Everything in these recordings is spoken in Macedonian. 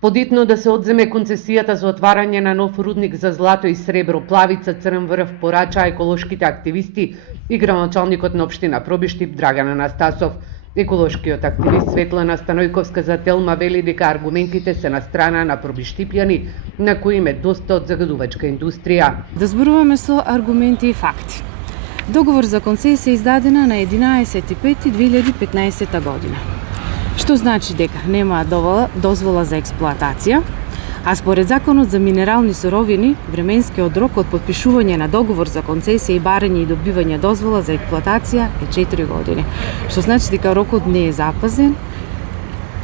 Подитно да се одземе концесијата за отварање на нов рудник за злато и сребро Плавица Црн врв, порача еколошките активисти и градоначалникот на општина Пробиштип Драган Анастасов. Еколошкиот активист Светлана Станојковска за Телма вели дека аргументите се на страна на пробиштипјани, на кои им е доста од загадувачка индустрија. Да зборуваме со аргументи и факти. Договор за концесија издадена на 11.5.2015 година. Што значи дека нема дозвола за експлоатација, а според Законот за минерални суровини, временскиот рок од подпишување на договор за концесија и барање и добивање дозвола за експлоатација е 4 години. Што значи дека рокот не е запазен,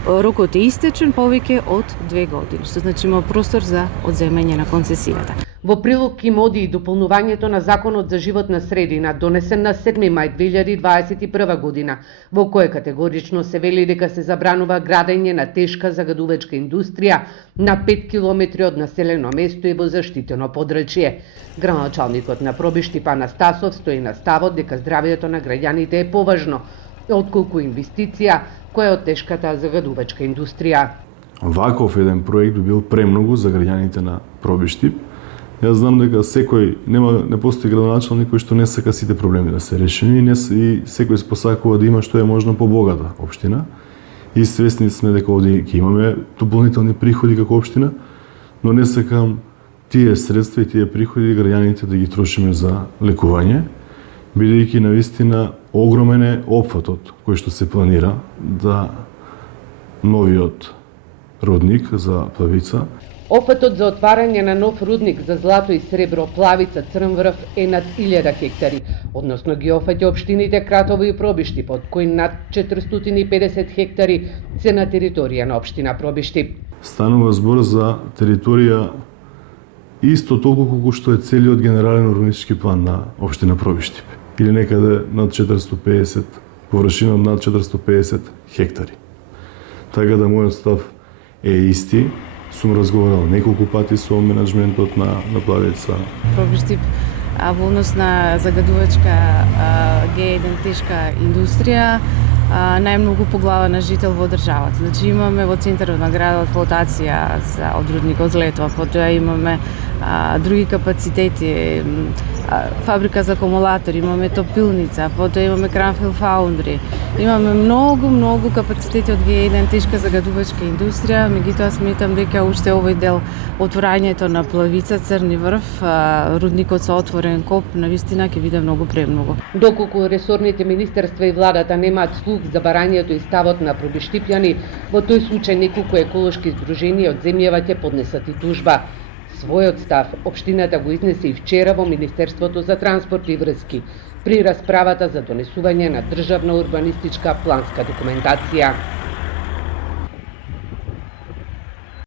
рокот е истечен повеќе од 2 години, што значи има простор за одземање на концесијата. Во прилог им оди и дополнувањето на Законот за животна средина, донесен на 7 мај 2021 година, во кое категорично се вели дека се забранува градење на тешка загадувачка индустрија на 5 километри од населено место и во заштитено подрачје. Градоначалникот на Пробиштип Анастасов стои на ставот дека здравјето на граѓаните е поважно, отколку инвестиција која е од тешката загадувачка индустрија. Ваков еден проект би бил премногу за граѓаните на Пробиштип. Јас знам дека не постои градоначалник кој што не сака сите проблеми да се решени и секој посакува да има што е можно побогата општина. И свесни сме дека овде ќе имаме дополнителни приходи како општина, но не сакам тие средства и тие приходи граѓаните да ги трошиме за лекување, бидејќи навистина огромен е опфатот кој што се планира да новиот рудник за Плавица. Опфатот за отварање на нов рудник за злато и сребро Плавица Црн врв е над 1000 хектари, односно ги опфаќа општините Кратово и Пробиштип, од кои над 450 хектари се на територија на општина Пробиштип. Станува збор за територија исто толку колку што е целиот генерален урбанистички план на општина Пробиштип, или некаде над 450, површина над 450 хектари. Така да мојот став е исти. Сум разговарал неколку пати со менеджментот на Плавица. Пробиштип во однос на загадувачка Г1 тешка индустрија, најмногу по глава на жител во државата. Значи имаме во центарот на градот флотација за од рудникот Злето, потоа имаме други капацитети, фабрика за акумулатори, имаме топилница, потоа имаме Кранфил Фаундри. Имаме многу капацитети од Г1 тешка загадувачка индустрија, меѓутоа сметам дека уште овој дел отворањето на Плавица Црни врв, рудникот со отворен коп, навистина ќе биде многу премногу. Доколку ресорните министерства и владата немаат слух за барањето и ставот на пробиштипјани, во тој случај неколку еколошки здруженија од земјава ќе поднесат и тужба. Својот став општината го изнесе и вчера во Министерството за транспорт и врски при расправата за донесување на државна урбанистичка планска документација.